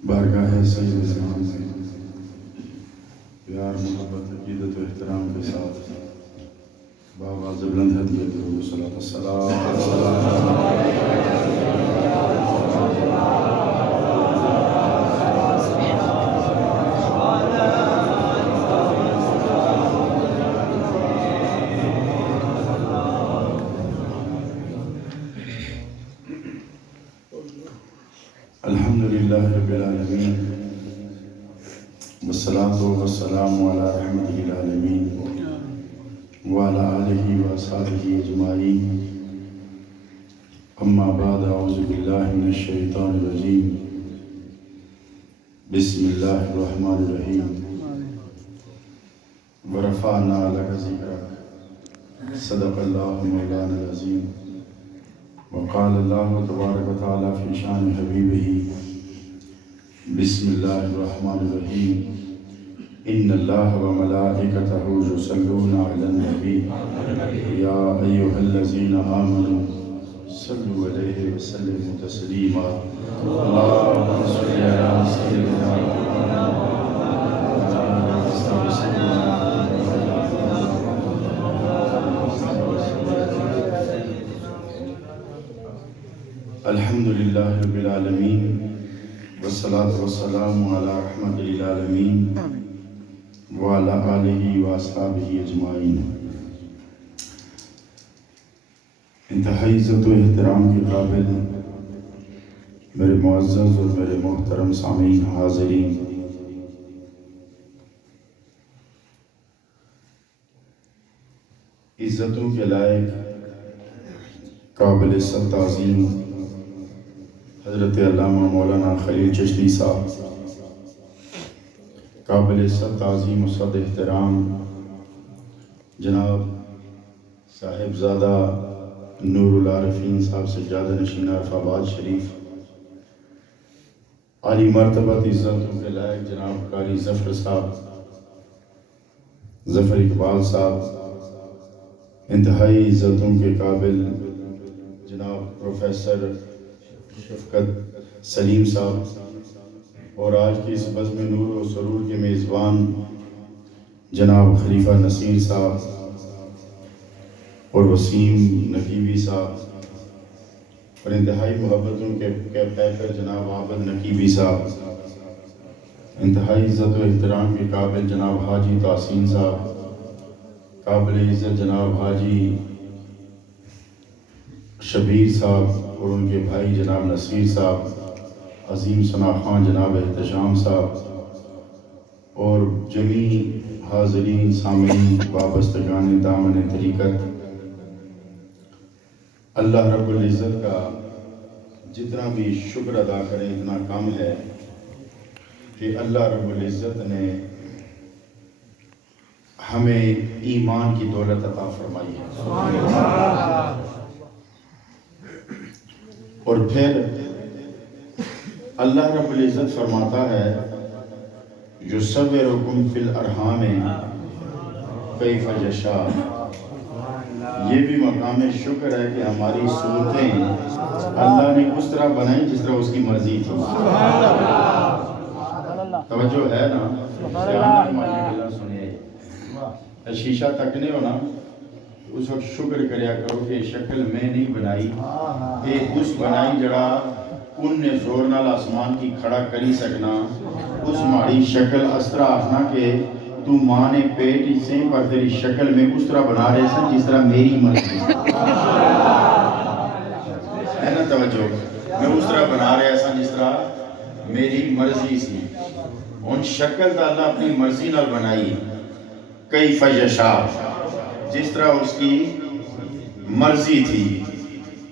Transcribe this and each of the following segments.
بارگاہ سید زمان میں پیار محبت عقیدت و احترام کے ساتھ باغاز بلند ہدیہ درود و صلاۃ السلام الحمدللہ رب العالمین والصلاة والسلام علی رحمتہ العالمین وعلی آلہ وصحبہ اجمعین اما بعد اعوذ باللہ من الشیطان الرجیم بسم اللہ الرحمن الرحیم ورفعنا لک ذکرک صدق اللہ مولانا العظیم وقال اللہ تبارک و تعالی فی شان حبیبہ بسم اللہ الرحمن الرحیم ان اللہ و ملائکتہ یصلون علی النبی یا ایہا الذین آمنوا صلوا علیہ وسلموا تسلیما اللہم صل علی سیدنا الحمدللہ رب العالمین والصلاة والسلام علی رحمت للعالمین وعلی آلہ واصحابہ اجمعین۔ انتہائی عزت و احترام کے قابل میرے معزز اور میرے محترم سامعین حاضرین، عزتوں کے لائق قابل سب تعظیم حضرت علامہ مولانا خلیل چشتی صاحب، قابل سب تعظیم و سب احترام جناب صاحبزادہ نور العارفین صاحب سجادہ نشین عرف آباد شریف، عالی مرتبہ عزتوں کے لائق جناب قاری ظفر صاحب، ظفر اقبال صاحب، انتہائی عزتوں کے قابل جناب پروفیسر شفقت سلیم صاحب، اور آج کی اس بزم نور و سرور کے میزبان جناب خلیفہ نصیر صاحب اور وسیم نقیبی صاحب، اور انتہائی محبتوں کے پیکر جناب عابد نقیبی صاحب، انتہائی عزت و احترام کے قابل جناب حاجی تحسین صاحب، قابل عزت جناب حاجی شبیر صاحب اور ان کے بھائی جناب نصیر صاحب، عظیم ثنا خان جناب احتشام صاحب، اور جمیع حاضرین سامعین وابستگان دامن طریقت، اللہ رب العزت کا جتنا بھی شکر ادا کریں اتنا کم ہے کہ اللہ رب العزت نے ہمیں ایمان کی دولت عطا فرمائی ہے، اور پھر اللہ رب العزت فرماتا ہے یصورکم فی الارحام کیف یشاء۔ یہ بھی مقام شکر ہے کہ ہماری صورتیں اللہ نے اس طرح بنائی جس طرح اس کی مرضی تھی۔ توجہ ہے نا؟ شیشہ تکنے ہو نا اس وقت شکر کریا کرو کہ شکل میں نہیں بنائی، کہ اس بنائی جڑا کن نے زور نال آسمان کی کھڑا کری سکنا، اس ماڑی شکل اس طرح آخنا کہ تو ماں نے پیٹ سے پر تیری شکل میں اس طرح بنا رہے سن جس طرح میری مرضی ہے نا۔ توجہ، میں اس طرح بنا رہا سا جس طرح میری مرضی سی، ان شکل تا اللہ اپنی مرضی نال بنائی، کیف یشاء، جس طرح اس کی مرضی تھی۔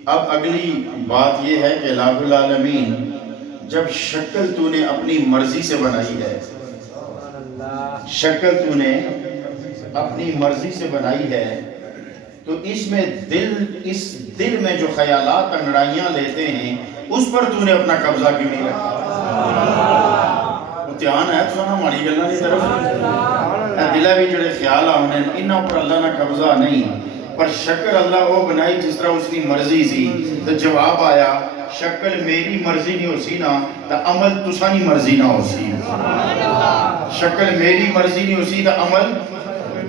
اب اگلی بات یہ ہے کہ الہ العالمین جب شکل تو نے اپنی مرضی سے بنائی ہے، شکل تو نے اپنی مرضی سے بنائی ہے، تو اس میں اس دل میں جو خیالات انگڑائیاں لیتے ہیں اس پر تو نے اپنا قبضہ کیوں نہیں رکھا؟ دھیان ہے تو نا ماڑی گلنا کی طرف، دلہ بھی جڑے خیال آنے انہاں پر اللہ نہ قبضہ نہیں، پر شکل اللہ وہ بنائی جس طرح اس کی مرضی سی. تو جواب آیا شکل میری مرضی نہیں ہو سی نا تو عمل تسا نہیں مرضی نہ ہو سی. شکل میری مرضی نہیں ہو سی تو عمل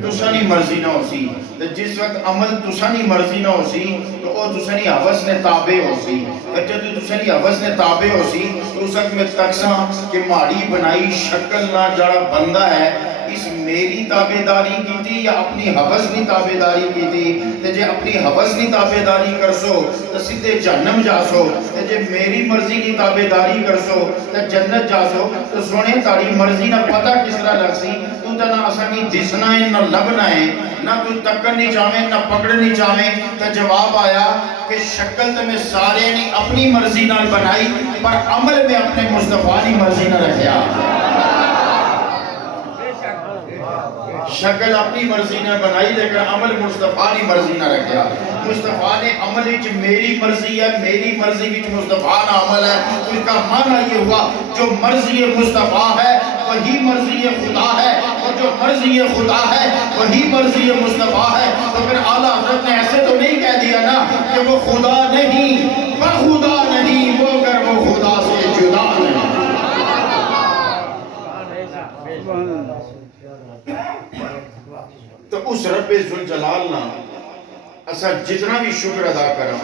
تسا نہیں مرضی نہ ہو سی. تو جس وقت عمل تسا نہیں مرضی نہ ہو سی تو وہ تسا نہیں حوث نے تابع ہو سی. جب تسا نہیں حوث نے تابع ہو سی تو اس وقت میں تکساں کہ ماڑی بنائی شکل نہ جڑا بندہ ہے اس میری تابعداری کی تھی یا اپنی حوث نہیں تابعداری کی تھی. تے جے اپنی حوث نہیں تابعداری کرسو تو سیدھے جہنم جاسو. تے جے میری مرضی نہیں تابعداری کرسو تو جنت جاسو. تو سونے تاری مرضی نہ پتہ کس طرح لگ سی تو نہ اسانی دسنا ہے نہ لبنا ہے نہ تو تکن نہیں چاہویں نہ پکڑنی چاہویں. تو جواب آیا کہ شکل تو میں سارے نے اپنی مرضی نہ بنائی پر عمل میں اپنے مصطفیٰ کی مرضی نہ رکھیا. شکل اپنی مرضی نہ بنائی لیکن عمل مصطفیٰ کی مرضی نہ رکھیا. مصطفیٰ نے عمل وچ میری مرضی ہے میری مرضی وچ مصطفیٰ کا عمل ہے. اس کا معنی یہ ہوا جو مرضی مصطفیٰ ہے وہی مرضی خدا ہے اور جو مرضی خدا ہے وہی مرضی مصطفیٰ ہے. تو پھر اعلیٰ حضرت نے ایسے تو نہیں کہہ دیا نا کہ وہ خدا نہیں وہ خدا نہیں وہ اگر وہ خدا سے جدا نہیں. تو اس رب ذوالجلال نا اسا جتنا بھی شکر ادا کرا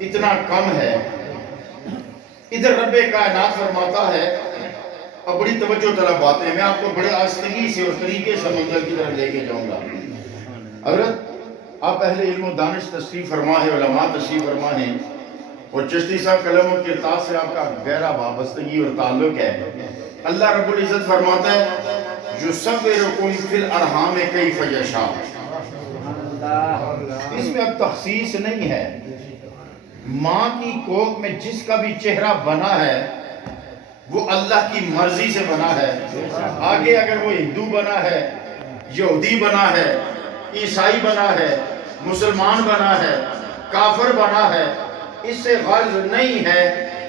اتنا کم ہے. ادھر رب کائنات فرماتا ہے اب بڑی توجہ طلب باتیں میں آپ کو بڑے آستگی سے اور طریقے سے منزل کی طرف لے کے جاؤں گا. حضرت آپ اہل علم و دانش تشریف فرما ہے علماء تشریف فرما ہیں اور چشتی صاحب کلم و کرتاز سے آپ کا گہرا وابستگی اور تعلق ہے. اللہ رب العزت فرماتا ہے یصورکم فی الارحام کیف یشاء. اس میں اب تخصیص نہیں ہے. ماں کی کوکھ میں جس کا بھی چہرہ بنا ہے وہ اللہ کی مرضی سے بنا ہے. آگے اگر وہ ہندو بنا ہے یہودی بنا ہے عیسائی بنا ہے مسلمان بنا ہے کافر بنا ہے اس سے غرض نہیں ہے.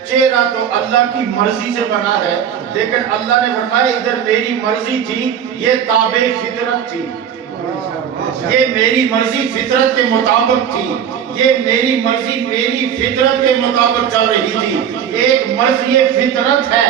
چہرہ تو اللہ کی مرضی سے بنا ہے لیکن اللہ نے فرمایا ادھر میری مرضی تھی یہ تابع فطرت تھی. یہ میری مرضی فطرت کے مطابق تھی. یہ میری مرضی میری فطرت کے مطابق چل رہی تھی. ایک مرضی فطرت ہے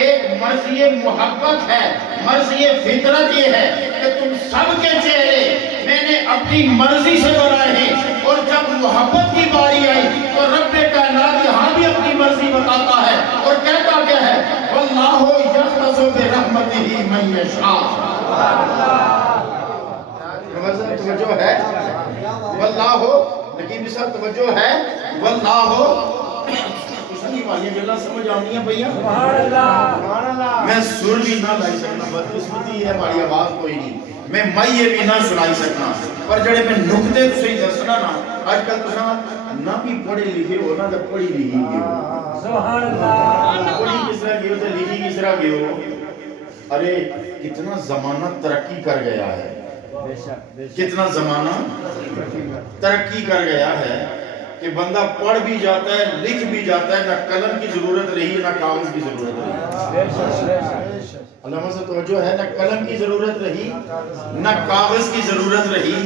ایک مرضی محبت ہے. مرضی فطرت یہ ہے کہ تم سب کے چہرے میں نے اپنی مرضی سے بنائے ہیں اور جب محبت کی باری آئی تو رب کائنات یہاں بھی اپنی مرضی بتاتا ہے اور کہتا کیا ہے واللہ یختص برحمتہ من یشاء. توجہ ہے واللہ نقیب صاحب توجہ ہے واللہ کسنی والی گلاں سمجھ آنی ہیں بھئیاں میں سر بھی نہ لائی سکنا بدقسمتی ہے ہماری آواز کوئی نہیں میں مائیے بھی نہ سنائی سکنا پر جڑے میں نکتے تو صحیح دسنا نا آج کل تو نہ بھی پڑھے لکھے ہو نہ تو پڑھی لکھی گئے ہو. سبحان اللہ. پڑھی کس طرح گئے ہو تو لکھی کس طرح گئے ہو. ارے کتنا زمانہ ترقی کر گیا ہے کتنا زمانہ ترقی کر گیا ہے کہ بندہ پڑھ بھی جاتا ہے لکھ بھی جاتا ہے نہ قلم کی ضرورت رہی نہ کاغذ کی ضرورت رہی. علامہ سے توجہ ہے نہ قلم کی ضرورت رہی نہ کاغذ کی ضرورت رہی.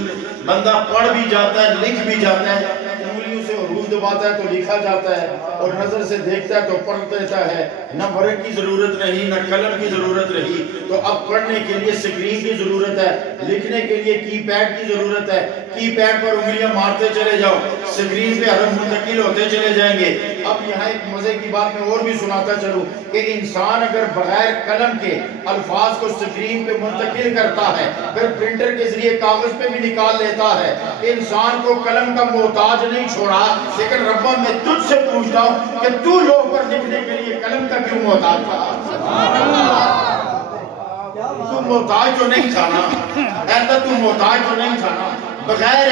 بندہ پڑھ بھی جاتا ہے لکھ بھی جاتا ہے انگلیوں سے حروف دباتا ہے تو لکھا جاتا ہے اور نظر سے دیکھتا ہے تو پڑھ دیتا ہے. نہ ورق کی ضرورت رہی نہ قلم کی ضرورت رہی. تو اب پڑھنے کے لیے سکرین کی ضرورت ہے لکھنے کے لیے کی پیڈ کی ضرورت ہے. کی پیڈ پر انگلیاں مارتے چلے جاؤ سکرین پہ حرف منتقل ہوتے چلے جائیں گے. اب یہاں ایک مزے کی بات میں اور بھی سناتا چلوں کہ انسان اگر بغیر قلم کے الفاظ کو سکرین پہ منتقل کرتا ہے پھر پرنٹر کے ذریعے کاغذ پہ بھی نکال لیتا ہے. انسان کو قلم کا محتاج نہیں چھوڑا لیکن ربا میں تجھ سے پوچھتا ہوں کہ تو لوگ پر لکھنے کے لیے قلم کا کیوں محتاج تھا. تو محتاج جو نہیں تھا نا ایسا تو محتاج جو نہیں تھا نا بغیر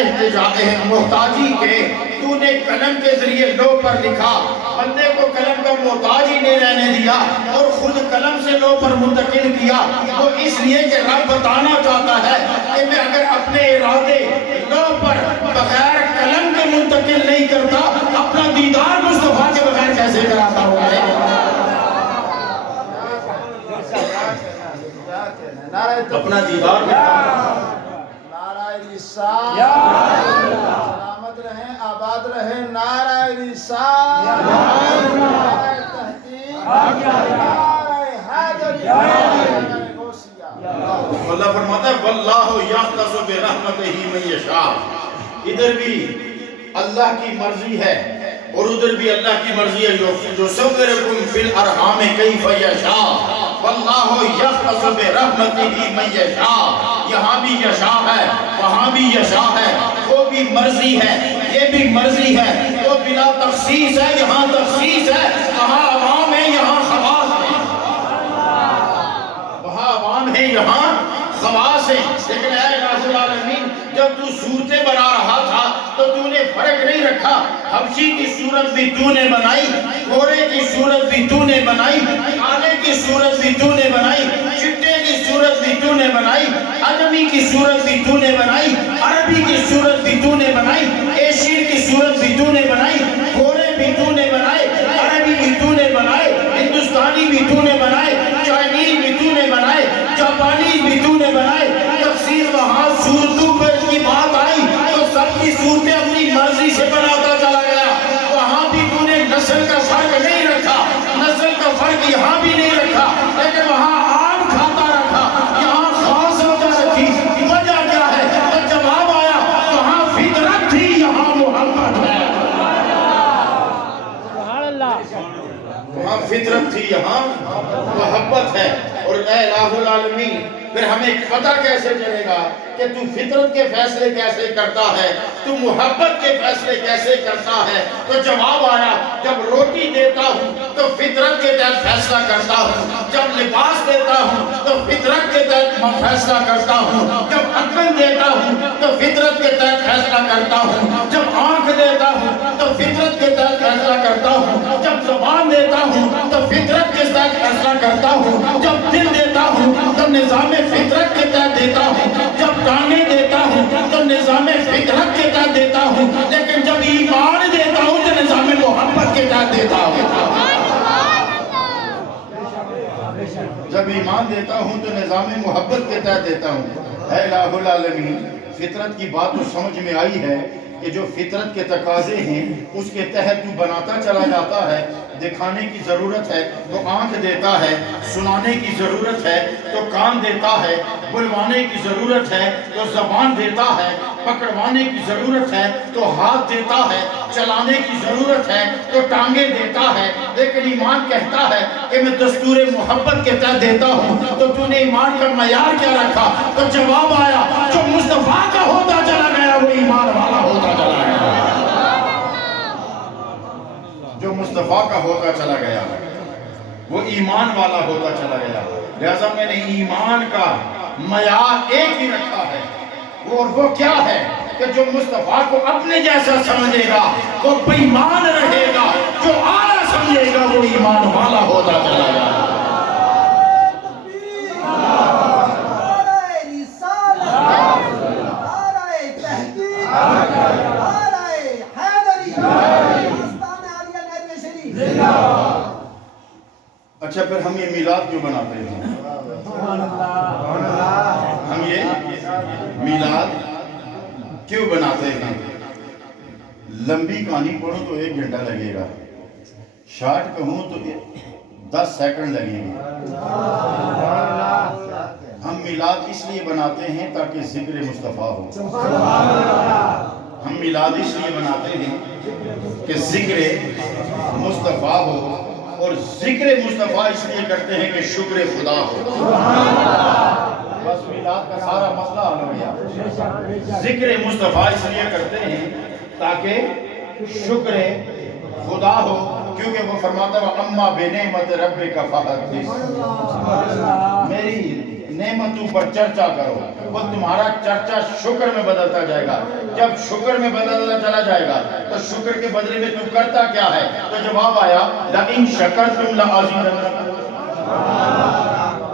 محتاجی کے تو نے قلم کے ذریعے لو پر لکھا. بندے کو قلم کا محتاج ہی نہیں رہنے دیا اور خود قلم سے لو پر منتقل کیا. وہ اس لیے کہ رب بتانا چاہتا ہے کہ میں اگر اپنے ارادے لو پر بغیر قلم کے منتقل نہیں کرتا اپنا دیدار مصطفیٰ کے بغیر کیسے کراتا ہوں. اپنا دیدار یاد رہے نعرہ رسالت، نعرہ تحقیق، نعرہ حیدری، نعرہ غوثیہ۔ اللہ فرماتا ہے واللہ یختص برحمتہ من یشاء، ادھر بھی اللہ کی مرضی ہے اور ادھر بھی اللہ کی مرضی ہے، جو صورکم فی الارحام کیف یشاء، واللہ یختص برحمتہ من یشاء، یہاں بھی یشاء ہے وہاں بھی یشاء ہے، وہ بھی مرضی ہے یہ بھی مرضی ہے، وہ بلا تخصیص ہے یہاں تخصیص ہے، وہاں عوام ہے یہاں خواص ہے، وہاں عوام ہے یہاں خواص ہے۔ لیکن اے الہ العالمین جب تو صورتیں بنا رہا تھا تو تو نے فرق نہیں رکھا، حبشی کی صورت بھی تو نے بنائی، گھوڑے کی صورت بھی تو نے بنائی، کالے کی صورت بھی تو نے بنائی، چٹے کی صورت بھی تو نے بنائی، عجمی کی صورت بھی تو نے بنائی، عربی کی صورت بھی تو نے بنائی، ایشین کی صورت بھی تو نے بنائی، گھوڑے بھی تو نے بنائے، عربی بھی تو نے بنائے، ہندوستانی بھی تو نے بنائے، چائنیز بھی تو نے بنائے، جاپانی بھی تو نے بنائے۔ تفسیر وہاں صورتوں پر کی بات آئی تو سب کی صورتیں اپنی مرضی سے بناتا چلا گیا، وہاں بھی تو نے نسل کا فرق نہیں رکھا، نسل کا فرق یہاں بھی نہیں رکھا، لیکن وہاں عام کھاتا رکھا، یہاں خاص وجہ رکھی۔ وجہ کیا ہے؟ تو جواب آیا وہاں فطرت تھی یہاں محبت ہے، وہاں فطرت تھی یہاں محبت ہے۔ اور اے الہ العالمین پھر ہمیں پتہ کیسے چلے گا کہ تو فطرت کے فیصلے کیسے کرتا ہے، تو محبت کے فیصلے کیسے کرتا ہے؟ تو جواب آیا جب روٹی دیتا ہوں تو فطرت کے تحت فیصلہ کرتا ہوں، جب لباس دیتا ہوں تو فطرت کے تحت فیصلہ کرتا ہوں، جب عقل دیتا ہوں تو فطرت کے تحت فیصلہ کرتا ہوں، جب آنکھ دیتا ہوں تو فطرت کے تحت فیصلہ کرتا ہوں، جب زبان دیتا ہوں تو فطرت کے تحت فیصلہ کرتا ہوں، جب دل دیتا ہوں تو نظام فطرت کے تحت دیتا ہوں، جب ٹانگیں دیتا ہوں تو نظام فطرت کے تحت دیتا ہوں، لیکن جب ایمان دیتا ہوں تو نظام محبت کے تحت دیتا ہوں۔ جب ایمان دیتا ہوں تو نظام محبت کے تحت دیتا ہوں۔ اے الہ العالمین فطرت کی بات تو سمجھ میں آئی ہے کہ جو فطرت کے تقاضے ہیں اس کے تحت تو بناتا چلا جاتا ہے، دکھانے کی ضرورت ہے تو آنکھ دیتا ہے، سنانے کی ضرورت ہے تو کان دیتا ہے، بلوانے کی ضرورت ہے تو زبان دیتا ہے، پکڑوانے کی ضرورت ہے تو ہاتھ دیتا ہے، چلانے کی ضرورت ہے تو ٹانگیں دیتا ہے۔ لیکن ایمان کہتا ہے کہ میں دستور محبت کے تحت دیتا ہوں، تو تو نے ایمان کا معیار کیا رکھا؟ تو جواب آیا جو مصطفیٰ کا ہوتا چلا گیا وہ ایمان والا ہوتا چلا گیا، جو مصطفیٰ کا ہوتا چلا گیا وہ ایمان والا ہوتا چلا گیا۔ لہذا میں نے ایمان کا معیار ایک ہی رکھا ہے، اور وہ کیا ہے کہ جو مصطفیٰ کو اپنے جیسا سمجھے گا وہ بے ایمان رہے گا، جو اعلیٰ سمجھے گا وہ ایمان والا ہوتا چلا گیا۔ اچھا پھر ہم یہ میلاد کیوں مناتے ہیں؟ ہم یہ میلاد کیوں بناتے ہیں؟ لمبی کہانی پڑھوں تو 1 گھنٹہ لگے گا، شارٹ کہوں تو 10 سیکنڈ لگیں گے۔ ہم میلاد اس لیے بناتے ہیں تاکہ ذکر مصطفیٰ ہو، ہم میلاد اس لیے بناتے ہیں کہ ذکر مصطفیٰ ہو، اور ذکر مصطفیٰ اس لیے کرتے ہیں کہ شکر خدا ہو۔ بس میلاد کا سارا مسئلہ حل ہو گیا۔ ذکر مصطفیٰ اس لیے کرتے ہیں تاکہ شکر خدا ہو، کیونکہ وہ فرماتا ہے اما بنعمت ربک فحدث، میری نعمتوں پر چرچا کرو، وہ تمہارا چرچا شکر میں بدلتا جائے گا۔ جب شکر میں بدلتا چلا جائے گا تو شکر کے بدلے میں تم کرتا کیا ہے؟ تو جواب آیا لئن شکرتم لأزیدنکم،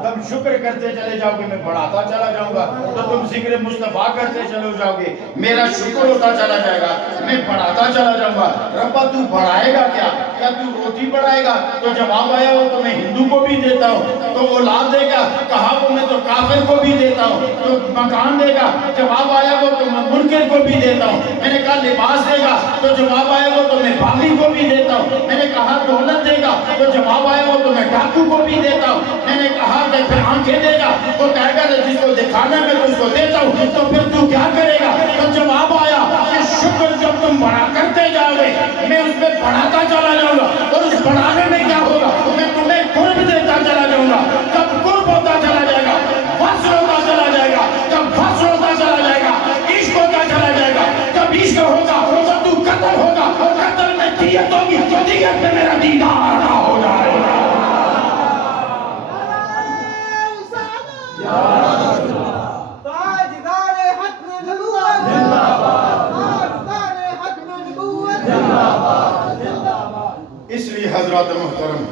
تم شکر کرتے چلے جاؤ گے میں بڑھاتا چلا جاؤں گا، تو تم ذکر مصطفیٰ کرتے چلے جاؤ گے میرا شکر ہوتا چلا جائے گا، میں بڑھاتا چلا جاؤں گا۔ ربا تو بڑھائے گا کیا تو روٹی بڑھائے گا؟ تو جواب آیا وہ تو میں ہندو کو بھی دیتا ہوں، تو اولاد دے گا، کہا وہ میں تو کافر کو بھی دیتا دیتا ہوں تو مکان دے گا، جواب آیا وہ تو میں منکر کو بھی دیتا ہوں. میں نے کہا لباس دے گا تو جواب آیا وہ تو میں باغی کو بھی دیتا ہوں. میں نے کہا دولت دے گا تو جواب آیا وہ تو میں ڈاکو کو بھی دیتا ہوں. میں نے کہا کہ پھر آنکھیں دے گا، وہ کہے گا جس کو دکھانا میں تو اس کو دیتا ہوں، تو پھر تو کیا کرے گا؟ تو جواب آیا کہ شکر جب تم بڑا کرتے جاؤ گے میں اس میں بڑھاتا چلا جاؤں گا، اور اس بڑھانے میں کیا ہوگا؟ میں تمہیں قرب دیتا چلا جاؤں گا. جب قرب ہوتا چلا جائے گا وصل ہوتا چلا جائے گا، جب وصل ہوتا چلا جائے گا عشق ہوتا چلا جائے گا، جب عشق ہوگا تو تو قتل ہوگا، قتل میں دیت ہوگی، دیت میں میرا دیدار نہ ہو جائے گا. اس لیے حضرات محترم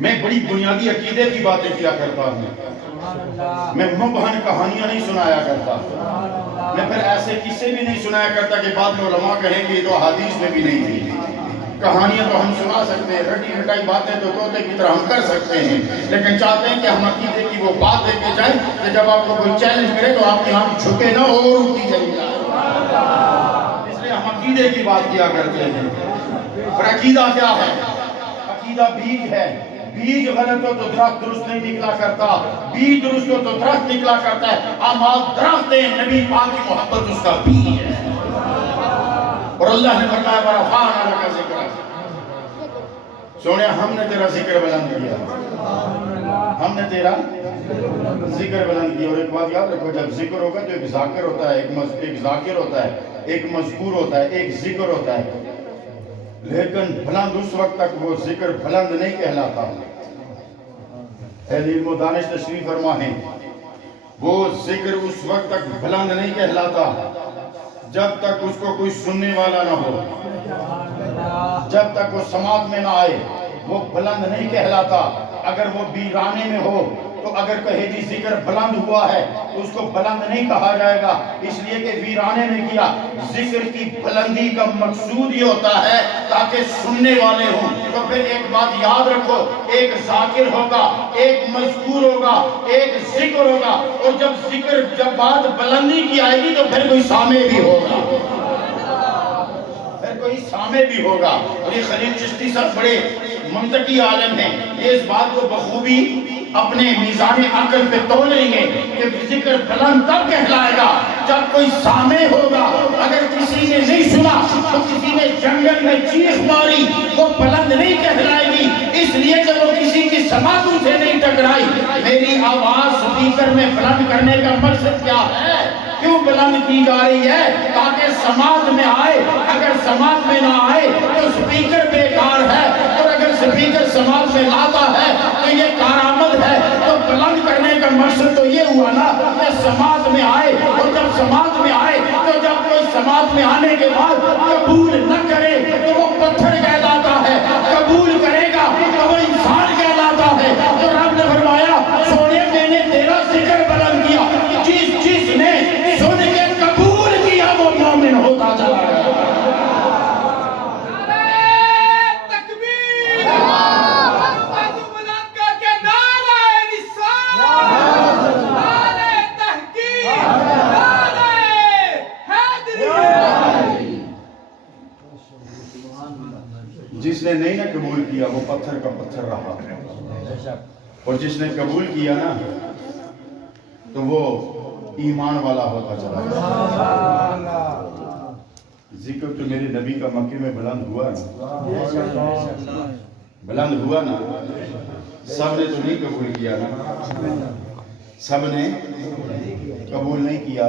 میں بڑی بنیادی عقیدے کی باتیں کیا کرتا ہوں. میں مبہم کہانیاں نہیں سنایا کرتا. میں پھر ایسے قصے بھی نہیں سنایا کرتا کہ بعد میں علماء کہیں گے یہ تو حدیث میں بھی نہیں تھی. کہانیاں تو ہم سنا سکتے ہیں، رٹی رٹائی باتیں تو طوطے کی طرح ہم کر سکتے ہیں، لیکن چاہتے ہیں کہ ہم عقیدے کی وہ بات دے کے جائیں کہ جب آپ کو کوئی چیلنج کرے تو آپ کی آنکھ جھکے نہ اور اٹھتی جائے. اس لیے ہم عقیدے کی بات کیا کرتے ہیں. اور عقیدہ کیا ہے؟ عقیدہ بیج ہے. بیج غلط ہو تو درخت درست نہیں نکلا کرتا، بیج درست ہو تو درخت نکلا کرتا ہے. اعمال درخت ہیں، نبی پاک کی محبت اس کا بیج ہے. اور اللہ نے فرمایا وَرَفَعْنَا لَكَ ذِكْرَكَ. سونے ہم نے تیرا ذکر بلند کیا، ہم نے تیرا ذکر بلند کیا. اور ایک بات یاد رکھو، جب ذکر ہوگا تو ایک ذاکر ہوتا ہے، ایک ذاکر ہوتا ہے، ایک مذکور ہوتا ہے، ایک ذکر ہوتا ہے. لیکن بلند اس وقت تک وہ ذکر بلند نہیں کہلاتا. اہل علم و دانش تشریف فرما ہے وہ ذکر اس وقت تک بلند نہیں کہلاتا جب تک اس کو کوئی سننے والا نہ ہو، جب تک وہ سماعت میں نہ آئے وہ بلند نہیں کہلاتا. اگر وہ ویرانے میں ہو تو اگر کہے جی ذکر بلند ہوا ہے تو اس کو بلند نہیں کہا جائے گا، اس لیے کہ ویرانے میں کیا. ذکر کی بلندی کا مقصود یہ ہوتا ہے تاکہ سننے والے ہوں. تو پھر ایک بات یاد رکھو، ایک ذاکر ہوگا، ایک مذکور ہوگا، ایک ذکر ہوگا. اور جب بات بلندی کی آئے گی تو پھر کوئی سامع بھی ہوگا، پھر کوئی سامع بھی ہوگا. اور یہ خلیل چشتی صاحب بڑے منطقی عالم ہیں، یہ اس بات کو بخوبی اپنے میزان عقل پہ تول لیں گے کہ ذکر بلند تب کہلائے گا جب کوئی سامع ہوگا. اگر کسی نے نہیں سنا تو کسی نے جنگل میں چیخ ماری، وہ بلند نہیں کہلائے گی، اس لیے کہ وہ کسی کی سماعتوں سے نہیں ٹکرائی. میری آواز سپیکر میں بلند کرنے کا مقصد کیا ہے؟ کیوں بلند کی جا رہی ہے؟ تاکہ سماعت میں آئے. اگر سماعت میں نہ آئے تو سپیکر بیکار ہے، اور اگر سپیکر سماعت میں لاتا ہے تو یہ کارآمد ہے. تو بلند کرنے کا مقصد تو یہ ہوا نا کہ سماعت میں آئے. اور جب سماعت میں آئے تو جب کوئی سماعت میں آنے کے بعد قبول نہ کرے تو وہ پتھر کہلاتا ہے، قبول کرے گا تو وہ انسان کہلاتا ہے. تو رب نے فرمایا سونے میں نے تیرا ذکر بلند کیا، جس نے سن کے قبول کیا وہ مومن ہوتا چلا گیا. جس نے نہیں نہ قبول کیا وہ پتھر کا پتھر رہا، اور جس نے قبول کیا نا تو وہ ایمان والا ہوتا چلا گیا. ذکر تو میرے نبی کا مکے میں بلند ہوا نا، بلند ہوا نا. سب نے تو نہیں قبول کیا نا، سب نے قبول نہیں کیا.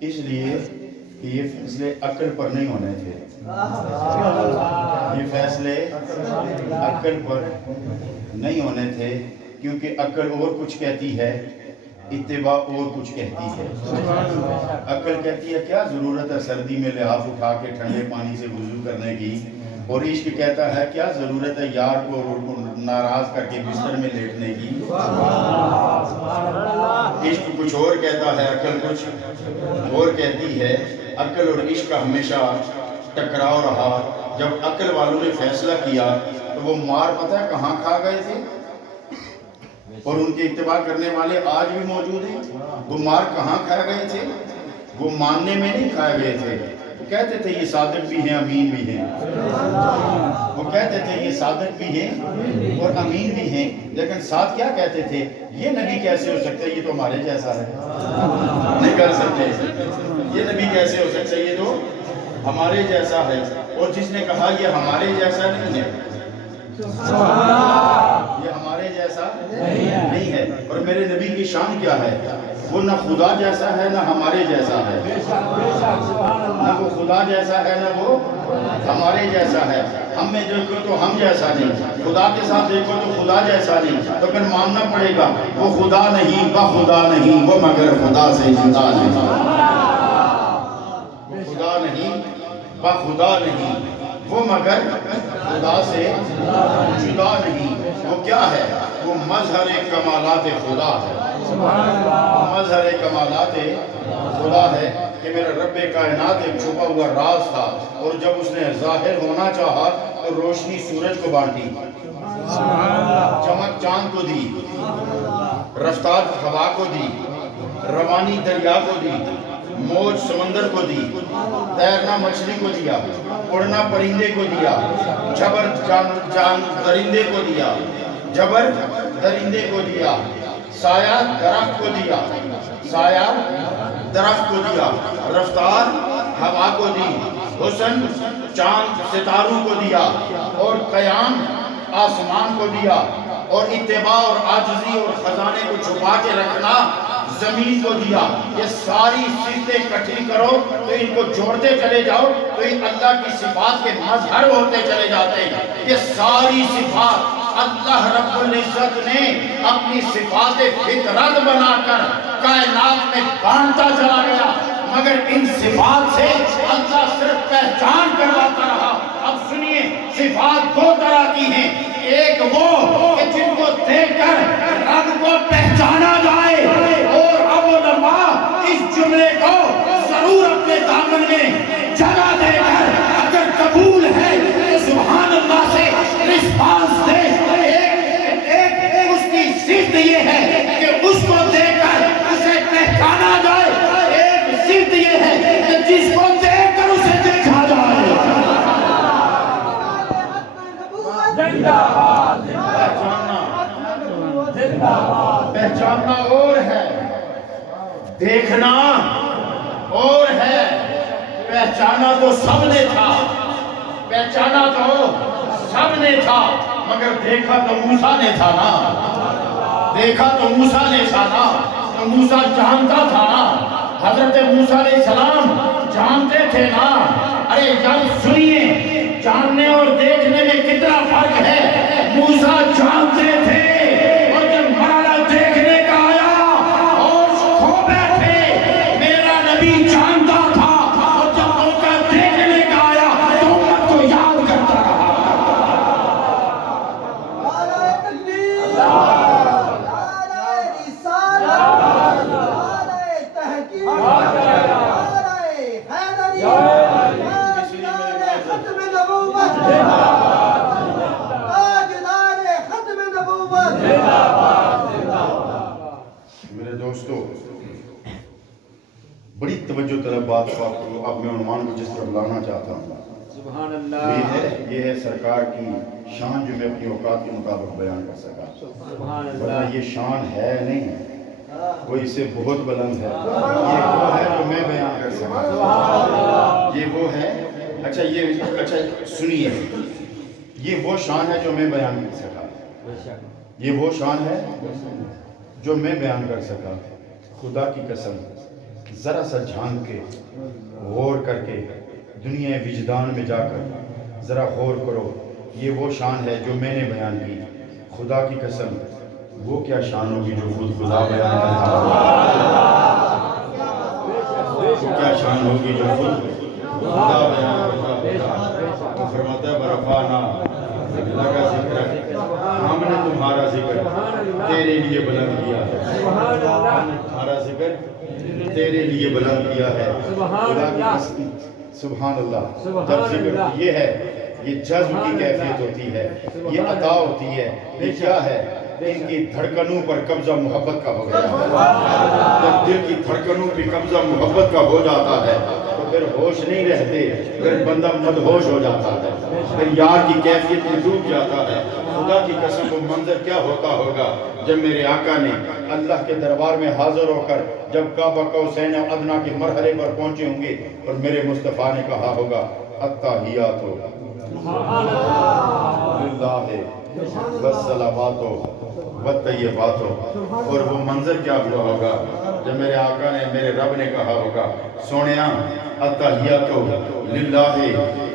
اس لیے کہ یہ فیصلے عقل پر نہیں ہونے تھے، یہ فیصلے عقل پر نہیں ہونے تھے، کیونکہ عقل اور کچھ کہتی ہے، اتباع اور کچھ کہتی ہے. عقل کہتی ہے کیا ضرورت ہے سردی میں لحاف اٹھا کے ٹھنڈے پانی سے وضو کرنے کی، اور عشق کہتا ہے کیا ضرورت ہے یار کو ناراض کر کے بستر میں لیٹنے کی. عشق کچھ اور کہتا ہے، عقل کچھ اور کہتی ہے. عقل اور عشق کا ہمیشہ ٹکراؤ رہا. جب عقل والوں نے فیصلہ کیا تو وہ مار پتہ ہے کہاں کھا گئے تھے؟ اور ان کے اتباع کرنے والے آج بھی موجود ہیں. وہ مار کہاں کھائے گئے تھے؟ وہ ماننے میں نہیں کھائے گئے تھے. وہ کہتے تھے یہ صادق بھی ہیں امین بھی ہیں. وہ کہتے تھے یہ صادق بھی ہیں اور امین بھی ہیں، لیکن ساتھ کیا کہتے تھے؟ یہ نبی کیسے ہو سکتا ہے، یہ تو ہمارے جیسا ہے. نہیں کر سکتے. یہ نبی کیسے ہو سکتا ہے، یہ تو ہمارے جیسا ہے. اور جس نے کہا یہ ہمارے جیسا نہیں ہے، یہ ہمارے جیسا نہیں ہے. اور میرے نبی کی شان کیا ہے؟ وہ نہ خدا جیسا ہے نہ ہمارے جیسا ہے. نہ وہ خدا جیسا ہے نہ وہ ہمارے جیسا ہے. ہم میں دیکھو تو ہم جیسا نہیں، خدا کے ساتھ دیکھو تو خدا جیسا نہیں. تو پھر ماننا پڑے گا وہ خدا نہیں بخدا نہیں، وہ مگر خدا سے جدا نہیں. وہ خدا نہیں بخدا نہیں، وہ مگر خدا سے جدا نہیں. وہ کیا ہے؟ وہ مظہر کمالات خدا ہے. مظہر کمالات خدا ہے کہ میرا رب کائنات ایک چھپا ہوا راز تھا، اور جب اس نے ظاہر ہونا چاہا تو روشنی سورج کو بانٹی، چمک چاند کو دی، رفتار ہوا کو دی، روانی دریا کو دی، موج سمندر کو دی، تیرنا مچھلی کو دیا، اڑنا پرندے کو دیا، جبر جان درندے کو دیا، جبر درندے کو دیا، سایہ درخت کو دیا، سایہ درخت کو دیا، رفتار ہوا کو دی، حسن چاند ستاروں کو دیا، اور قیام آسمان کو دیا، اور اتباع اور عاجزی اور خزانے کو چھپا کے رکھنا زمین کو دیا. یہ ساری صفتیں اکٹھی کرو تو ان کو جوڑتے چلے جاؤ تو ان اللہ کی صفات کے مظہر ہوتے چلے جاتے ہیں. یہ ساری صفات اللہ رب العزت نے اپنی صفات فطرت بنا کر کائنات میں بانٹا چلا گیا، مگر ان صفات سے اللہ صرف پہچان کرواتا رہا. اب سنیے، صفات دو طرح کی ہیں. ایک وہ کہ جن کو دیکھ کر رب کو پہچانا جائے، اور اب علماء اس جملے کو ضرور اپنے دامن میں جگہ دے کر اگر قبول ہے تو سبحان اللہ سے رسپانس دے. ایک اس کی صفت یہ ہے کہ اس کو دیکھ کر اسے پہچانا جائے. ایک صفت یہ ہے کہ جس کو دیکھ کر اسے دیکھا جائے. پہچاننا اور ہے، دیکھنا اور ہے. پہچانا تو سب نے تھا، پہچانا تو سب نے تھا، مگر دیکھا تو موسیٰ نے تھا نا. دیکھا تو موسیٰ نے تھا نا. تو موسیٰ جانتا تھا نا، حضرت موسیٰ علیہ السلام جانتے تھے نا. ارے جب سنیے، جاننے اور دیکھنے میں کتنا فرق ہے. موسیٰ جانتے تھے، اور جب مرحلہ دیکھنے کا آیا اور کھو بیٹھے. میرا نبی جانتا تھا، اور جب موقع دیکھنے کا آیا تو امت کو یاد کرتا رہا. نعرہ تکبیر، نعرہ رسالت، نعرہ تحقیق، نعرہ حیدری، تاجدار ختم نبوت، تاجدار ختم نبوت. میرے دوستو، بڑی توجہ طلب بات کو اب میں عنوان کو جس طرف لانا چاہتا ہوں. سبحان اللہ. یہ ہے سرکار کی شان جو میں اپنی اوقات کے مطابق بیان کر سکا. سبحان اللہ. ورنہ یہ شان ہے نہیں ہے، وہ اس سے بہت بلند ہے. یہ وہ ہے جو میں بیان کر سکا. یہ وہ ہے. اچھا سنیے، یہ وہ شان ہے جو میں بیان کر سکا. یہ وہ شان ہے جو میں بیان کر سکا. خدا کی قسم، ذرا سا جھانک کے غور کر کے دنیا وجدان میں جا کر ذرا غور کرو. یہ وہ شان ہے جو میں نے بیان کی. خدا کی قسم، وہ کیا شان ہوگی جو خود خدا بیان کرتا ہے. وہ کیا شان ہوگی جو خود خدا بیان کرتا ہے. وہ فرماتا ہے برفانا اللہ کا ذکر ہے، ہم نے تمہارا ذکر تیرے لیے بلند کیا ہے. تمہارا ذکر تیرے لیے بلند کیا ہے. خدا کی قسم، سبحان اللہ. جب ذکر یہ ہے، یہ جذب کی کیفیت ہوتی ہے، یہ عطا ہوتی ہے. یہ کیا ہے؟ ان کی دھڑکنوں پر قبضہ محبت کا ہو گیا ہے۔ جب دل کی دھڑکنوں پہ قبضہ محبت کا ہو جاتا ہے تو پھر ہوش نہیں رہتے، پھر بندہ مدہوش ہو جاتا ہے، پھر یار کی کیفیت میں ڈوب جاتا ہے۔ خدا کی قسم وہ منظر کیا ہوتا ہوگا جب میرے آقا نے اللہ کے دربار میں حاضر ہو کر جب کعبہ قوسین ادنیٰ کے مرحلے پر پہنچے ہوں گے اور میرے مصطفیٰ نے کہا ہوگا التحیات للہ والصلوات والطیبات، اور وہ منظر کیا ہوا ہوگا جب میرے آقا نے میرے رب نے کہا ہوگا سونیا التحیات للہ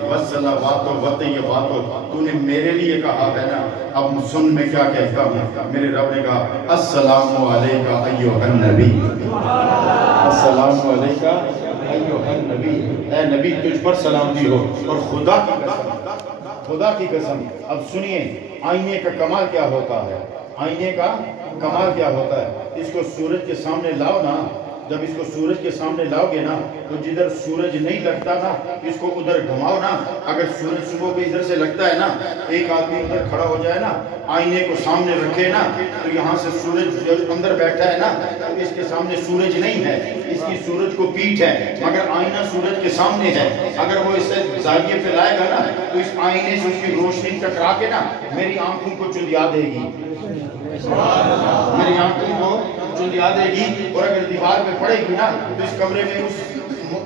والصلوات والطیبات، تو نے میرے لیے کہا ہے نا، اب سن میں کیا کہتا ہوں۔ میرے رب نے کہا السلام علیکہ ایھا النبی، السلام علیکہ ایھا النبی، اے نبی تجھ پر سلامتی ہو۔ اور خدا کی قسم، خدا کی قسم، اب سنیے آئینے کا کمال کیا ہوتا ہے، آئینے کا کمال کیا ہوتا ہے۔ اس کو سورج کے سامنے لاؤ نا، جب اس کو سورج کے سامنے لاؤ گے نا تو جدھر سورج نہیں لگتا نا اس کو ادھر گھماؤ نا، اگر سورج صبح پہ ادھر سے لگتا ہے نا، ایک آدمی ادھر کھڑا ہو جائے نا، آئینے کو سامنے رکھے نا، تو یہاں سے سورج جو اندر بیٹھا ہے نا تو اس کے سامنے سورج نہیں ہے، اس کی سورج کو پیٹھ ہے، مگر آئینہ سورج کے سامنے ہے۔ اگر وہ اسے زاویے پہ لائے گا نا تو اس آئینے سے اس کی روشنی ٹکرا کے نا میری آنکھوں کو چندیا دے گی، میری آنکھوں کو چندیا دے گی، اور اگر دیوار پہ پڑے گی نا تو اس کمرے میں اس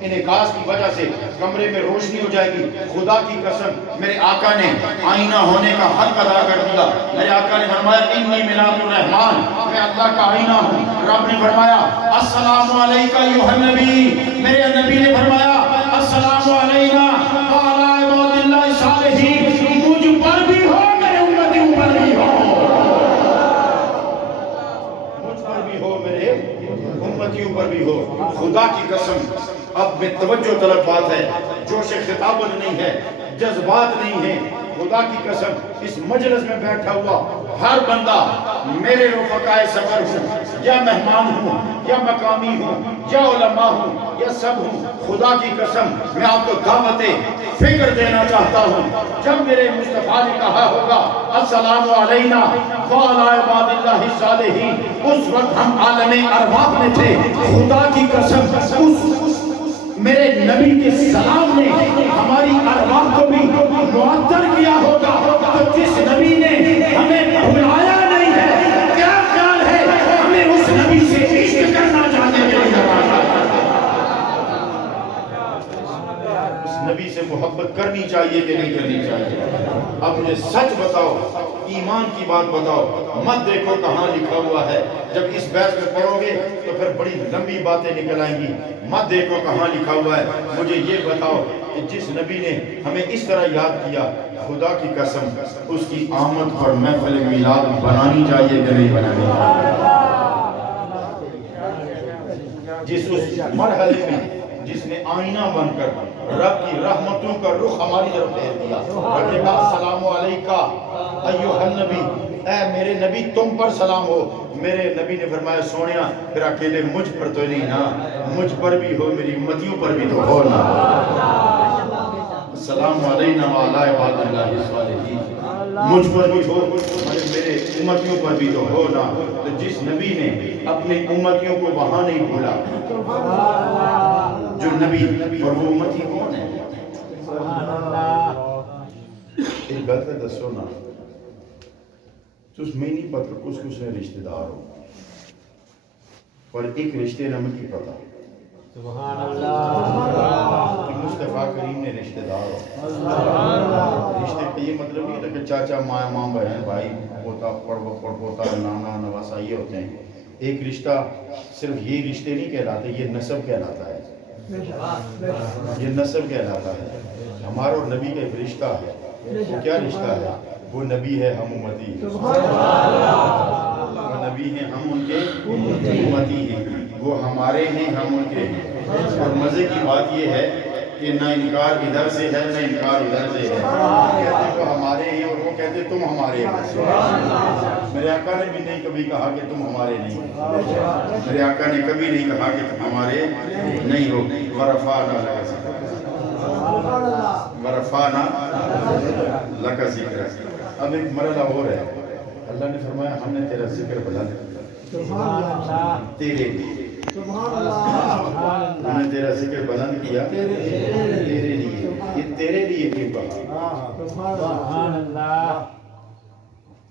انعکاس کی وجہ سے کمرے میں روشنی ہو جائے گی۔ خدا کی قسم میرے آقا نے آئینہ ہونے کا حق ادا کر دیا۔ میرے آقا نے فرمایا انی ملاک الرحمن، میں اللہ کا آئینہ ہوں۔ رب نے فرمایا السلام علیکہ ایھا النبی، میرے نبی نے فرمایا السلام علینا وعلی عباد اللہ الصالحین، مجھ پر بھی ہو میرے امتیوں پر بھی ہو، مجھ پر بھی ہو میرے امتیوں پر بھی ہو۔ خدا کی قسم اب میں توجہ طلب بات ہے، جوش خطابت نہیں ہے، جذبات نہیں ہے۔ خدا کی قسم اس مجلس میں بیٹھا ہوا ہر بندہ میرے رفقائے سفر ہوں یا مہمان ہوں یا مقامی ہوں یا علماء ہوں یا سب ہوں، خدا کی قسم میں آپ کو دعوت فکر دینا چاہتا ہوں۔ جب میرے مصطفیٰ نے کہا ہوگا السلام علینا وعلی عباد اللہ الصالحین، اس وقت ہم عالم ارواح میں تھے۔ خدا کی قسم اس میرے نبی کے سلام نے ہماری ارواح کو بھی معطر کیا ہوگا۔ تو جس نبی نے ہمیں بھلایا نہیں ہے، کیا خیال ہے ہمیں اس نبی سے عشق کرنا چاہتے ہیں؟ اس نبی سے محبت کرنی چاہیے کہ نہیں کرنی چاہیے؟ اب مجھے سچ بتاؤ، ایمان کی بات بتاؤ، مت دیکھو کہاں لکھا ہوا ہے۔ جب اس بحث میں پڑھو گے تو پھر بڑی لمبی باتیں نکل آئیں گی۔ مت دیکھو کہاں لکھا ہوا ہے، مجھے یہ بتاؤ کہ جس نبی نے ہمیں اس طرح یاد کیا، خدا کی قسم اس کی آمد پر محفل میلاد بنانی چاہیے کہ نہیں بنانی چاہیے؟ جس اس مرحلے میں جس نے آئینہ بن کر رب کی رحمتوں کا رخ ہماری طرف پھیر دیا، رب نے کہا السلام علیکہ ایھا النبی، اے میرے نبی تم پر سلام ہو۔ میرے نبی نے فرمایا سونیا پھر اکیلے مجھ پر تو نہیں نا، مجھ پر بھی ہو، میری امتیوں پر بھی تو ہو نا۔ السلام علینا وعلی عباد اللہ الصالحین، مجھ پر بھی ہو میرے امتیوں پر بھی تو ہو نا۔ تو جس نبی نے اپنے امتیوں کو وہاں نہیں بھولا، جو نبی اور وہ امتی کون ہے؟ ایک گل تے دسو نا، تس میں نہیں پتہ کس نے رشتہ دار ہو، پر ایک رشتے نہ مجھے پتہ سبحان اللہ کہ مصطفیٰ کریم نے رشتہ دار ہو۔ رشتے کا یہ مطلب نہیں ہوتا کہ چاچا ماں ماں بہن بھائی پوتا پڑپوتا نانا نواسا یہ ہوتے ہیں۔ ایک رشتہ صرف یہ رشتے نہیں کہلاتے، یہ نسب کہلاتا ہے، یہ نسب کہلاتا ہے۔ ہمارا اور نبی کا ایک رشتہ ہے، وہ کیا رشتہ ہے؟ وہ نبی ہے ہم امتی ہیں، وہ نبی ہیں ہم ان کے امتی ہیں، وہ ہمارے ہیں ہم ان کے ہیں۔ اور مزے کی بات یہ ہے کہ نہ انکار ادھر سے ہے نہ انکار ادھر سے ہے، کہتے وہ ہمارے ہیں اور وہ کہتے تم ہمارے ہیں۔ میرے آقا نے بھی نہیں کبھی کہا کہ تم ہمارے نہیں، میرے آقا نے کبھی نہیں کہا کہ تم ہمارے نہیں ہو۔ ورفعنا لک ذکرک، ورفعنا لک ذکرک۔ اب ایک مرحلہ اور ہے، اللہ نے فرمایا ہم نے تیرا ذکر بلند کیا سبحان اللہ تیرے لیے، سبحان اللہ ہم نے تیرا ذکر بلند کیا تیرے لیے۔ یہ تیرے لیے کیوں کہا؟ سبحان اللہ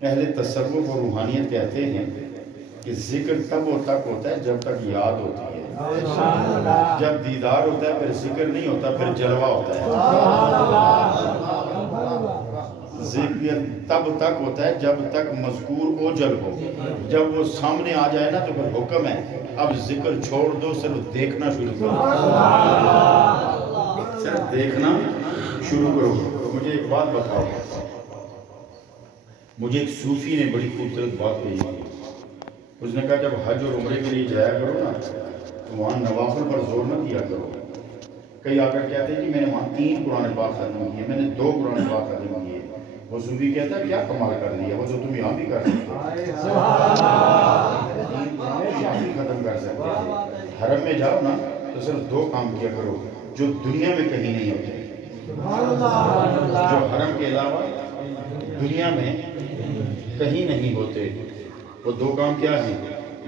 اہل تصوف اور روحانیت کہتے ہیں کہ ذکر تب تک ہوتا ہے جب تک یاد ہوتی ہے، سبحان اللہ جب دیدار ہوتا ہے پھر ذکر نہیں ہوتا، پھر جلوہ ہوتا ہے۔ سبحان اللہ ذکر تب تک ہوتا ہے جب تک مذکور اوجل ہو، جب وہ سامنے آ جائے نا تو پھر حکم ہے اب ذکر چھوڑ دو، صرف دیکھنا شروع کرو، صرف دیکھنا شروع کرو۔ مجھے ایک بات بتاؤ، مجھے ایک صوفی نے بڑی خوبصورت بات کہی تھی۔ اس نے کہا جب حج اور عمرے کے لیے جایا کرو نا تو وہاں نوافل پر زور نہ دیا کرو۔ کئی آ کر کہتے ہیں جی میں نے وہاں 3 قرآن پاک ختم کیے، میں نے 2 قرآن پاک ختم کیے۔ وہ صوفی کہتا ہے کیا کمال کر لیا، وہ تو تم یہاں بھی کر سکتے ہو، 3 قرآن یہاں بھی ختم کر سکتے ہو۔ حرم میں جاؤ نا تو صرف 2 کام کیا کرو جو دنیا میں کہیں نہیں ہوتے، جو حرم کے علاوہ دنیا میں کہیں نہیں ہوتے۔ وہ 2 کام کیا ہیں؟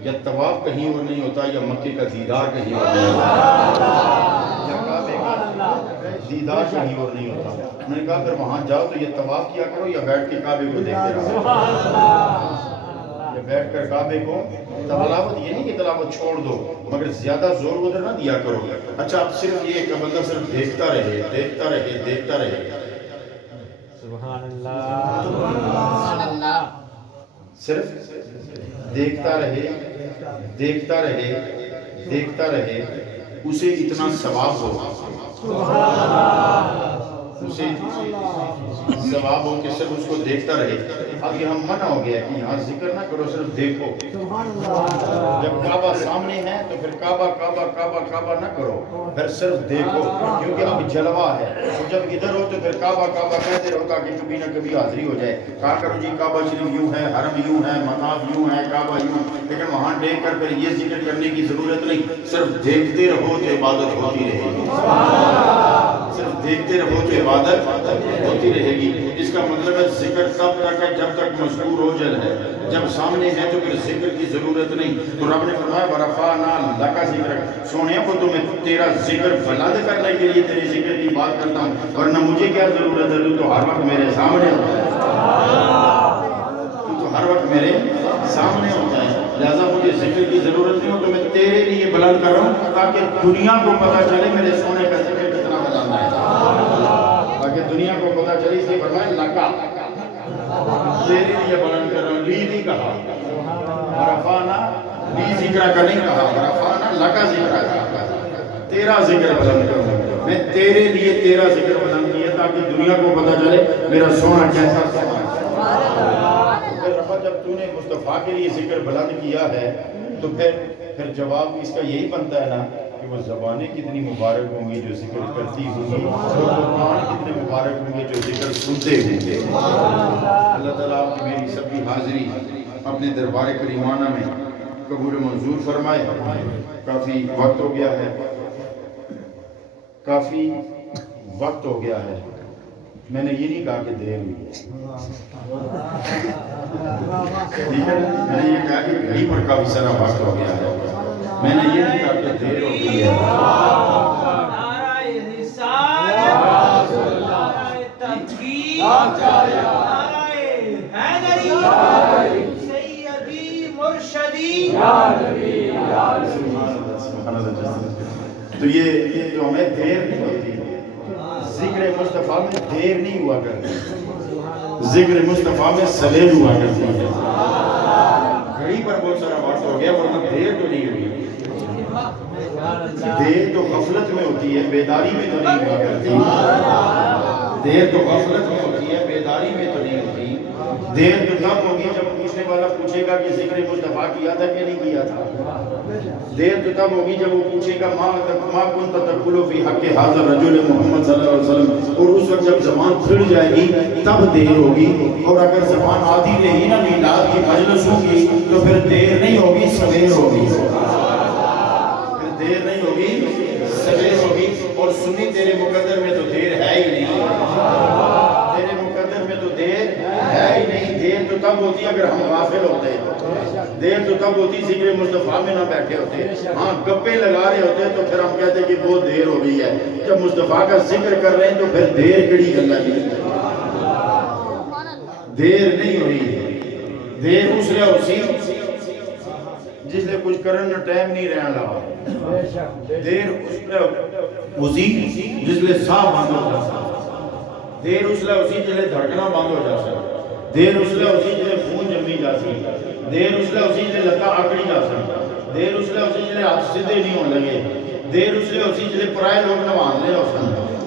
یا طواف کہیں اور نہیں ہوتا، یا مکے کا دیدار کہیں اور نہیں ہوتا، یا کعبے کا دیدار کہیں اور نہیں ہوتا۔ میں نے کہا پھر وہاں جاؤ تو یہ طواف کیا کرو یا بیٹھ کے کعبے کو دیکھتے رہو، یا بیٹھ کر کعبے کو تلاوت، یہ نہیں کہ تلاوت چھوڑ دو مگر زیادہ زور ادھر نہ دیا کرو۔ اچھا اب صرف یہ کہ بندہ صرف دیکھتا رہے دیکھتا رہے دیکھتا رہے، سبحان اللہ سبحان اللہ صرف دیکھتا رہے دیکھتا رہے دیکھتا رہے، اسے اتنا ثواب ہو، اسے ثواب ہو کہ صرف اس کو دیکھتا رہے۔ اب یہاں منع ہو گیا کہ یہاں ذکر نہ کرو، صرف دیکھو۔ جب کعبہ سامنے ہے تو پھر کعبہ کعبہ کعبہ کعبہ نہ کرو، پھر صرف دیکھو، کیونکہ اب جلوہ ہے۔ اور جب ادھر ہو تو پھر کعبہ کعبہ کہتے رہو تاکہ کبھی نہ کبھی حاضری ہو جائے۔ کہا کرو جی کعبہ شریف یوں ہے، حرم یوں ہے، مطاف یوں ہے، کعبہ یوں، لیکن وہاں دیکھ کر پھر یہ ذکر کرنے کی ضرورت نہیں، صرف دیکھتے رہو تو عبادت ہوتی رہے گی، صرف دیکھتے رہو تو عبادت ہوتی رہے گی۔ اس کا مطلب ہے ذکر تب تک ہے جب تک مذکور اوجل ہے، جب سامنے ہے تو پھر ذکر کی ضرورت نہیں۔ تو رب نے فرمایا وَرَفَعْنَا لَكَ ذِكْرَكَ، سونیا کو تو میں تیرا ذکر بلند کرنے کے لیے تیرے ذکر کی بات کرتا ہوں، ورنہ مجھے کیا ضرورت ہے، تو ہر وقت میرے سامنے ہوتا ہے، تو ہر وقت میرے سامنے ہوتا ہے، لہذا مجھے ذکر کی ضرورت نہیں ہو تو میں تیرے لیے بلند کر رہا ہوں تاکہ دنیا کو پتہ چلے میرے سونے کا ذکر کتنا بلند ہے، تاکہ دنیا کو پتہ چلے۔ اس لیے فرمایا لکا، تیرے لیے بلند کر رہا ہوں، لی نہیں کہا، رفعنا لی ذکر کا نہیں کہا، رفعنا لکا ذکر کا، تیرا ذکر بلند کروں، میں تیرے لیے تیرا ذکر بلند کیا تاکہ دنیا کو پتہ چلے میرا سونا کیسا سونا ہے۔ رفع جب تو نے مصطفیٰ کے لیے ذکر بلند کیا ہے تو پھر جواب اس کا یہی بنتا ہے نا کہ وہ زبانیں کتنی مبارک ہوں گی جو ذکر کرتی ہوں گی، اور وہ کان کتنے مبارک ہوں گے جو ذکر سنتے ہوں گے۔ اللہ تعالیٰ آپ کی میری سب کی حاضری اپنے دربار کریمانہ میں قبول منظور فرمائے۔ کافی وقت ہو گیا ہے، کافی وقت ہو گیا ہے، میں نے یہ نہیں کہا کہ دیر ہوئی ہے، ٹھیک ہے، میں نے یہ کہا کہ گھڑی پر کافی سارا وقت ہو گیا ہے، میں نے یہ نہیں کہا کہ دیر ہو گئی ہے۔ نعرہ رسالت، نعرہ تکبیر، نعرہ حیدری، سیدی مرشدی، تو یہ جو ہمیں دیر نہیں ہوتی، ذکر مصطفیٰ میں دیر نہیں ہوا کرتی، ذکر مصطفیٰ میں سویر ہوا کرتی ہے۔ گھڑی پر بہت سارا وقت ہو گیا ورنہ دیر تو نہیں ہوئی، دیر تو غفلت میں ہوتی ہے، بیداری میں تو نہیں ہوا کرتی، دیر تو غفلت میں ہوتی ہے، بیداری میں تو نہیں ہوتی۔ دیر تو تب ہوگی جب پوچھنے والا پوچھے گا کہ ذکر مصطفیٰ کیا تھا کہ نہیں کیا تھا، دیر تو تب ہوگی جب وہ پوچھے گا ما کنت تقول فی حق ھذا الرجل محمد صلی اللہ علیہ وسلم، اور اس وقت جب زبان پھر جائے گی تب دیر ہوگی، اور اگر زبان آدھی رہی نا میلاد کی مجلس ہوگی تو پھر دیر نہیں ہوگی، سویر ہوگی، پھر دیر نہیں ہوگی، سویر ہوگی۔ اور سنی تیرے مقدر میں تو دیر ہے ہی نہیں، تیرے مقدر میں تو دیر ہے ہی نہیں، دیر تو تب ہوتی اگر ہم غافل ہوتے، دیر تو تب ہوتی ذکر مصطفیٰ میں نہ بیٹھے ہوتے، ہاں گپے لگا رہے ہوتے تو پھر ہم کہتے کہ بہت دیر ہو گئی ہے، جب مصطفیٰ کا ذکر کر رہے ہیں تو پھر دیر کڑی گلا نہیں، دیر نہیں ہوئی، دیر اس لئے اسی جس لئے کچھ کرنے ٹائم نہیں رہنا لگا، دیر اس لئے اسی جس لئے ساہ بند ہو جاتا، دیر اس لئے اسی جس لئے دھڑکنا بند ہو جاتا، دیر اس لئے اسی جس لئے خون جمی جاتی، دیر اس لئے اسی جس لئے لتا آکڑی جاتا، دیر اس لئے اسی جس لئے ہاتھ سدھے نہیں ہون لگے، دیر اس لئے اسی جس لئے پرائے لوگ نوان لے ہوتا،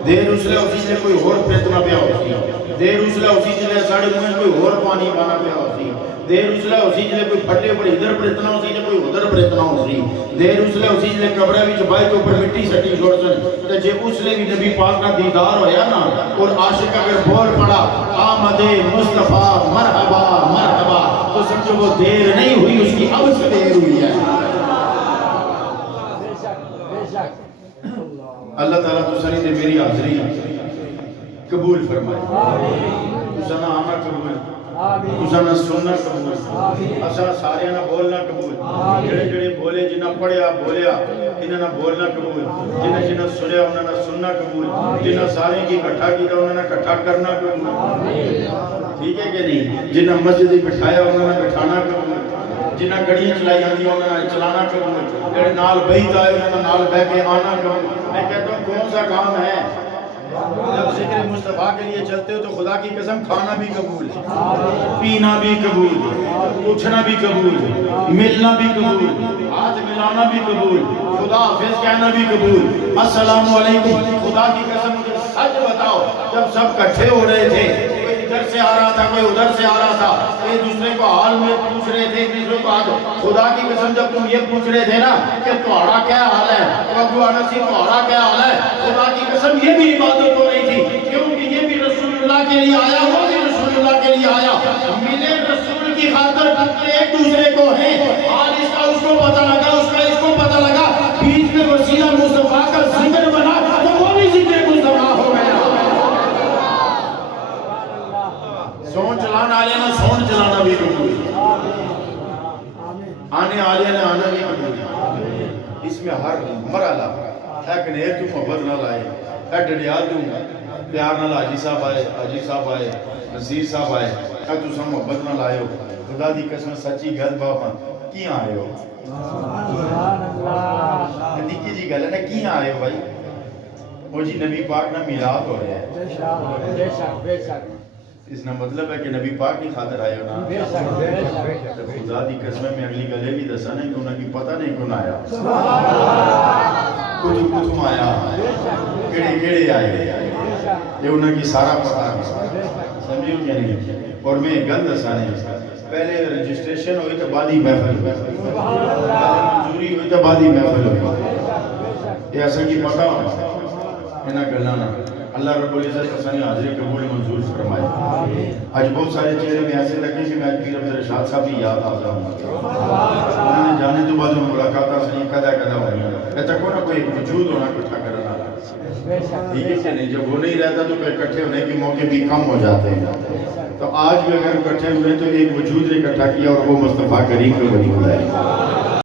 دیر اس لئے اسی جس لئے کوئی اور پریتنا پیا ہوتی، دیر اس لئے اسی جس لئے ساڑھے مومن کوئی اور پانی بانا پیا ہوتی، دیر اس لئے اسی جلے کوئی پھٹے پڑے ادھر پر اتنا ہوتی ہے کوئی ادھر پر اتنا ہوتی، دیر اس لئے اسی جلے قبرہ بھی چبائی کے اوپر مٹی سٹی چھوڑ سن، تو جے اس لئے بھی نبی پاک کا دیدار ہویا نا اور عاشق اگر بول پڑا آمد مصطفیٰ مرحبا مرحبا تو سمجھو وہ دیر نہیں ہوئی اس کی اب سے دیر ہوئی ہے۔ اللہ تعالیٰ تو سنی دے میری حاضری قبول فرمائے، تو سنہ آنا قبول، تسانا سننا قبول، اساں سارے نہ بولنا قبول، جڑے جڑے بولے جنہ پڑھیا بولیا انہاں نہ بولنا قبول، جنہ جنہ سنیا انہاں نہ سننا قبول، جنہ سارے کی اکٹھا کیتا انہاں نہ اکٹھا کرنا قبول، ٹھیک ہے کہ نہیں؟ جنہ مسجد بٹھایا انہاں نہ بٹھانا قبول، جنہ گڑیاں چلائی آندی انہاں نہ چلانا قبول، جڑے نال بیت آئے انہاں نہ نال بہ کے آنا قبول۔ میں کہتا ہوں کون سا کام ہے؟ جب ذکر مصطفیٰ کے لیے چلتے ہو تو خدا کی قسم کھانا بھی قبول، پینا بھی قبول، اٹھنا بھی قبول، ملنا بھی قبول، ہاتھ ملانا بھی قبول، خدا حافظ کہنا بھی قبول، السلام علیکم۔ خدا کی قسم مجھے سچ بتاؤ جب سب کٹھے ہو رہے تھے کوئی ادھر سے آ رہا تھا کوئی ادھر سے آ رہا تھا، ایک دوسرے کو حال میں پوچھ رہے تھے ایک دوسرے کو حال، خدا کی قسم جب تم یہ پوچھ رہے تھے نا کہ تمہارا کیا حال ہے ابو انس تمہارا کیا حال ہے، خدا کی قسم یہ بھی عبادت ہو رہی تھی کیونکہ یہ بھی رسول اللہ کے لیے آیا وہ بھی رسول اللہ کے لیے آیا، ملے رسول کی خاطر بچے ایک دوسرے کو ہیں، آج اس کا اس کو پتہ لگا اس کا اس کو پتہ لگا، بیچ میں وسیلہ مصطفیٰ کا ذکر بنا تو وہ بھی ذکر مصطفیٰ ہو گیا۔ سون چلانا آلے نا سون چلانا بھی قبول، آنے آلے نا آنا بھی قبول، اس میں ہر مرحلہ ایک نیر تو محبت نہ لائے، ایک ڈڑیال تو پیار نہ حاجی صاحب آئے نصیر صاحب آئے، ایک تو سب محبت نہ لائے ہو، خدا دی قسم سچی گل باپا کی آئے ہو، نکی جی گل ہے نا کی آئے ہو بھائی، وہ جی نبی پاک نہ میلاد ہو رہے ہیں، اس نے مطلب ہے کہ نبی پاک کی خاطر آئے ہو نا، خدا دی قسم میں اگلی گلے بھی دسا نہیں کہ انہوں کی پتہ نہیں کون آیا، کتھم آیا، کڑے آئے، یہ انہوں کی سارا پتہ ہے، سمجھے ہو کیا نہیں؟ اور میں گل دسا نہیں، پہلے رجسٹریشن ہوئی تو بعد ہی محفل، منظوری ہوئی تو بعد ہی محفل ہوئی، یہ ایسا کی پتہ ہونا، انہاں گلانا اللہ رب العزت حسنی حاضری قبول منظور فرمائے۔ آج بہت سارے چہرے میں ایسے لگے کہ میں پیر عبد الرشاد صاحب بھی یاد آتا ہوں، انہوں نے جانے تو بعد ملاقاتہ سے کدا ہوئی، ایسا کوئی نہ کوئی وجود ہونا کچھ کرنا، ٹھیک ہے کہ نہیں؟ جب وہ نہیں رہتا تو پھر اکٹھے ہونے کے موقع بھی کم ہو جاتے ہیں، تو آج بھی اگر اکٹھے ہوئے تو ایک وجود نے اکٹھا کیا اور وہ مصطفیٰ کریم کا وجود ہے۔